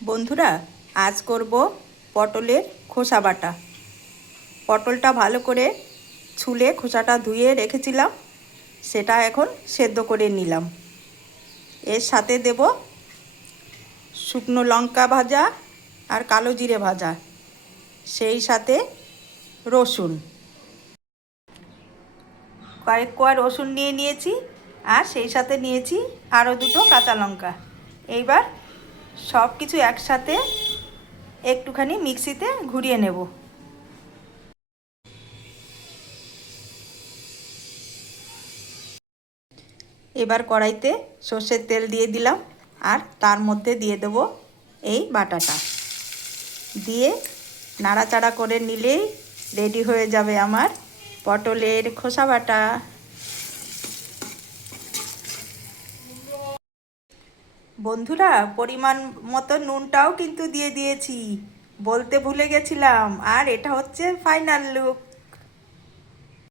বন্ধুরা, আজ করব পটলের খোসা বাটা। পটলটা ভালো করে ছুলে খোসাটা ধুয়ে রেখেছিলাম, সেটা এখন সেদ্ধ করে নিলাম। এর সাথে দেব শুকনো লঙ্কা ভাজা আর কালো জিরে ভাজা, সেই সাথে রসুন, কয়েক কোয়া রসুন নিয়ে নিয়েছি, আর সেই সাথে নিয়েছি আরও দুটো কাঁচা লঙ্কা। এইবার সব কিছু একসাথে একটুখানি মিক্সিতে ঘুরিয়ে নেব। এবার কড়াইতে সর্ষের তেল দিয়ে দিলাম, আর তার মধ্যে দিয়ে দেবো এই বাটাটা। দিয়ে নাড়াচাড়া করে নিলেই রেডি হয়ে যাবে আমার পটলের খোসা বাটা। বন্ধুরা, পরিমাণ মতো নুনটাও কিন্তু দিয়ে দিয়েছি, বলতে ভুলে গেছিলাম। আর এটা হচ্ছে ফাইনাল লুক।